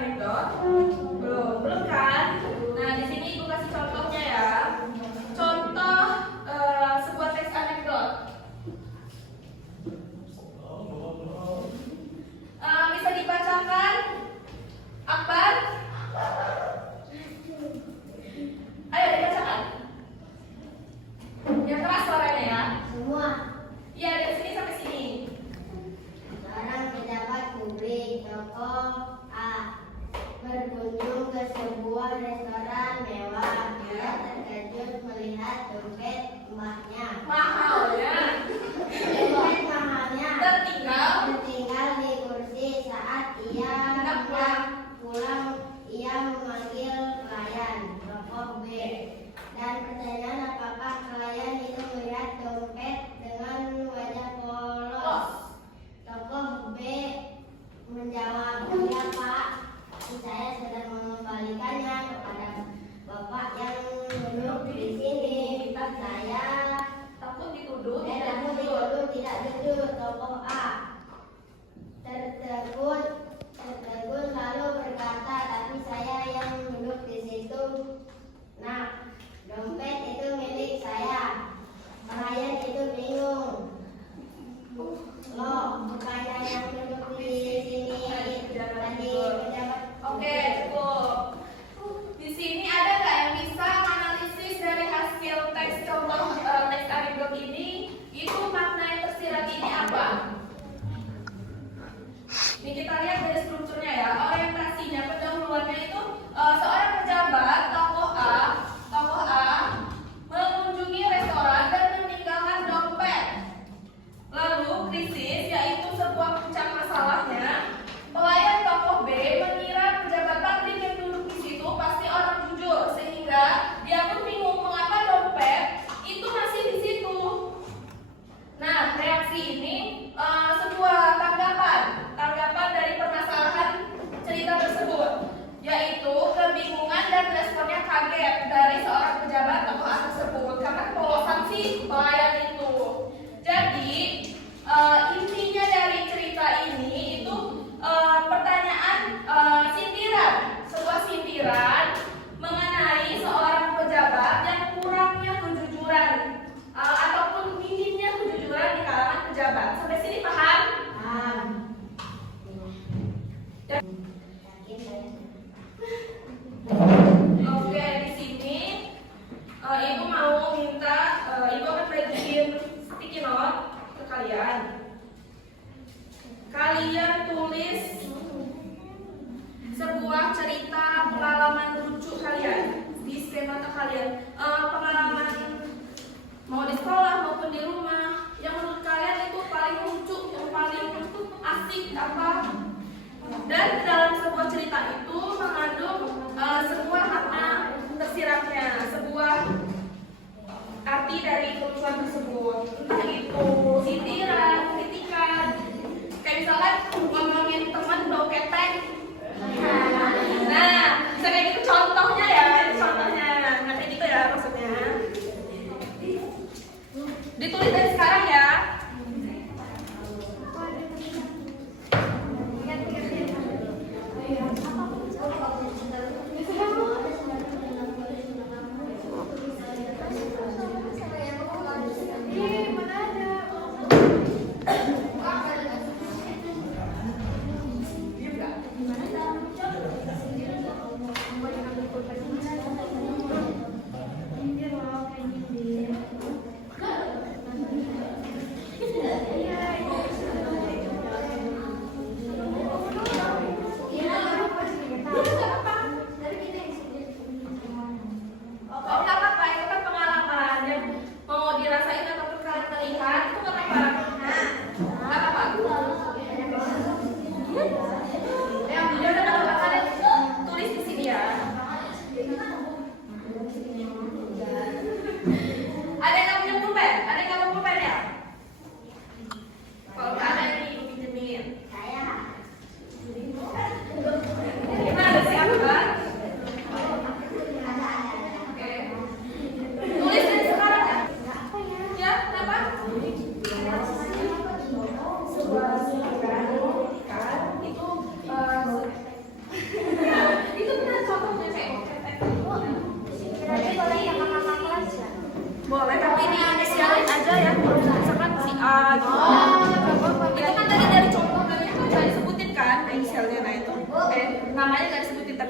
anekdot? Belum kan? Nah, di sini Ibu kasih contohnya ya. Contoh sebuah teks anekdot. Bisa dibacakan? Akbar? Ayo dibacakan. Yang keras suaranya ya. Semua. Iya, dari sini sampai sini. Seorang pejabat publik tokoh A berkunjung ke sebuah restoran mewah. Dia terkejut melihat dompet mbahnya. Mahal ya. Dompet mahalnya Tertinggal di kursi. Saat ia hendak pulang, ia memanggil pelayan tokoh B dan pertanyaan apakah pelayan itu melihat dompet dengan wajah polos. Tokoh B menjawab, "Ya Pak, saya sedang mengembalikannya kepada Bapak yang duduk di sini. Saya takut dituduh takut dituduh tidak jujur." Tokoh A tertegun lalu berkata, "Tapi saya yang duduk di situ, Nak. Dompet itu milik saya." Pelayan itu bingung. Loh, bukannya yang duduk di sini tadi pejabat. Oke, cukup. Di sini ada nggak yang bisa menganalisis dari hasil teks contoh teks anekdot ini? Itu makna yang tersirat ini apa? Ini kita lihat dari strukturnya ya. Orientasinya, pendahuluannya itu seorang pejabat tokoh A mengunjungi restoran dan meninggalkan dompet. Lalu krisis, yaitu sebuah puncak masalahnya. Pelayan tokoh B mengira pejabat pabrik yang duduk di situ pasti orang jujur, sehingga dia pun bingung mengapa dompet itu masih di situ. Nah, reaksi ini sebuah tanggapan dari permasalahan cerita tersebut, yaitu kebingungan dan responnya kaget dari seorang pejabat tokoh A tersebut karena polosan si pelayan itu. Jadi intinya dari cerita ini itu pertanyaan sindiran, sebuah sindiran mengenai seorang pejabat yang kurangnya kejujuran ataupun minimnya kejujuran di kalangan pejabat. Sampai sini paham? Paham. Oke, di sini Ibu mau minta Ibu akan bagiin sticky note ke kalian. Kalian tulis sebuah cerita pengalaman lucu kalian di skemata kalian. Pengalaman mau di sekolah maupun di rumah yang menurut kalian itu paling lucu, yang paling asik apa? Dan dalam sebuah cerita itu mengandung sebuah makna tersiratnya, sebuah arti dari kelucuan tersebut. Entah itu sindiran, kritikan, kayak misalkan ngomongin teman bau ketek. Nah, bisa kayak gitu contohnya ya, itu contohnya. Nggak kayak gitu ya maksudnya. Ditulis dari sekarang ya.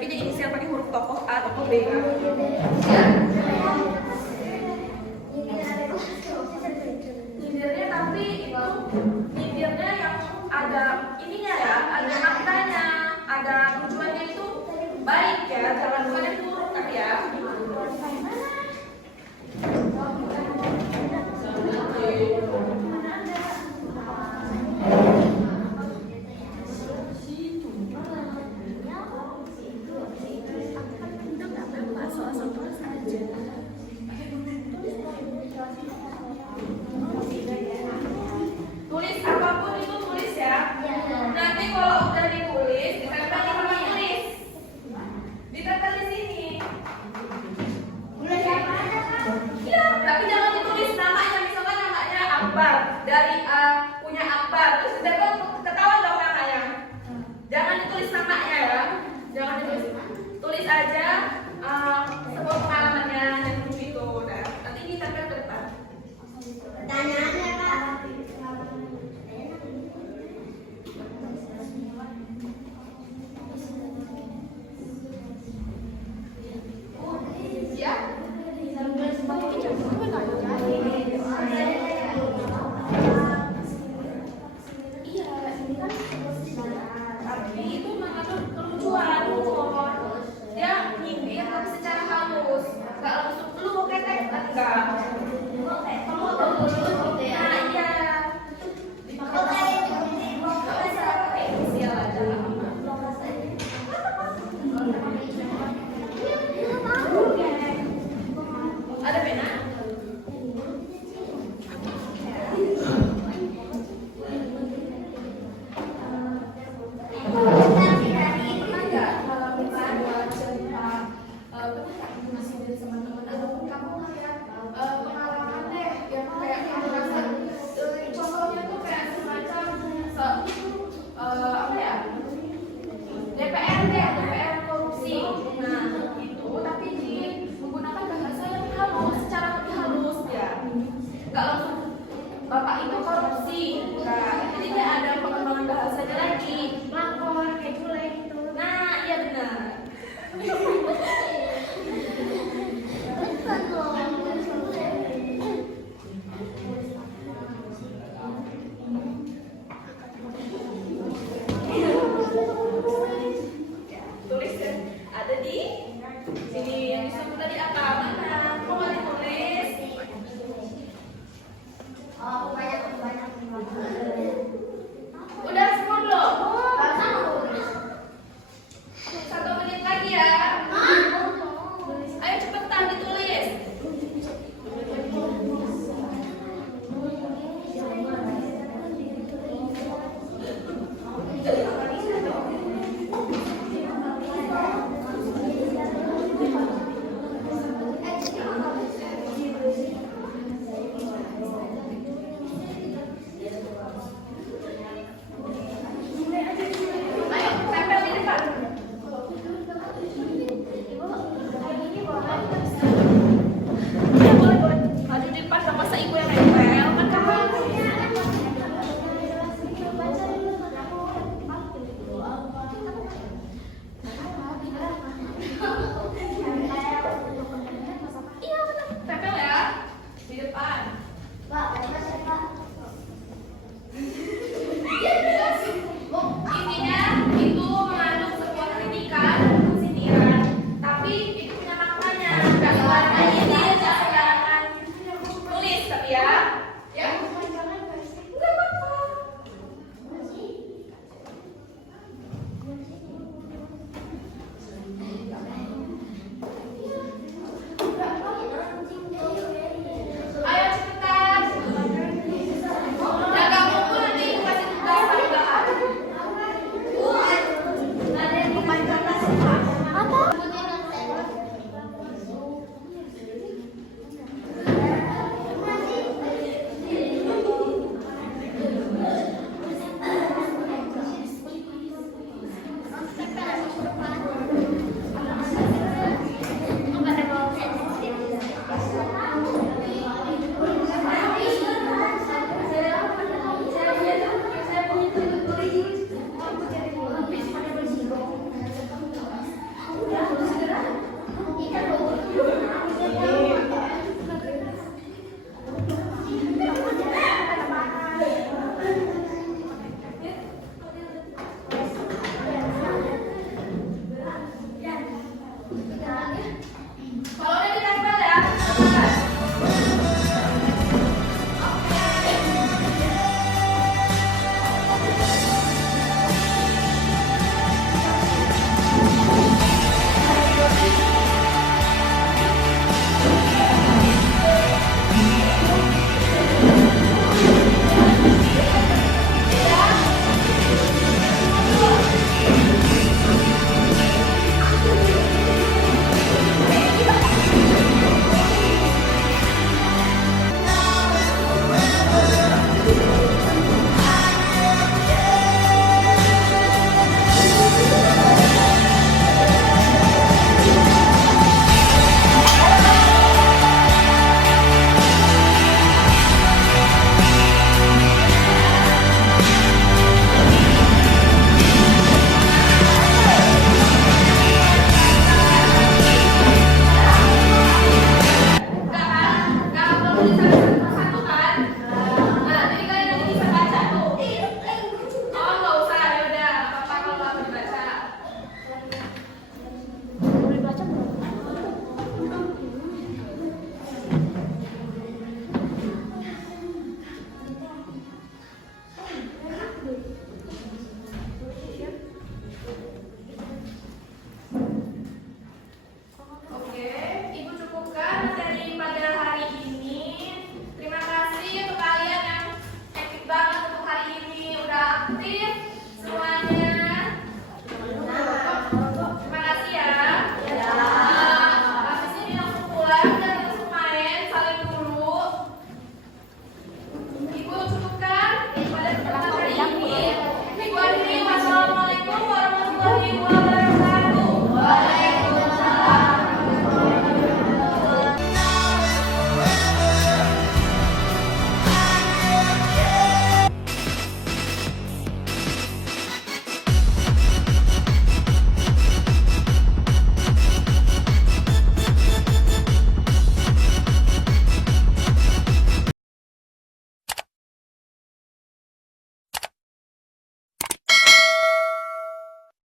tapi dia inisial pakai huruf tokoh A, tokoh B kan? Ya. Nyindirnya tapi itu nyindirnya yang ada ininya ya, ada maknanya, ada tujuannya itu baik ya, jangan bukan yang buruk kan ya.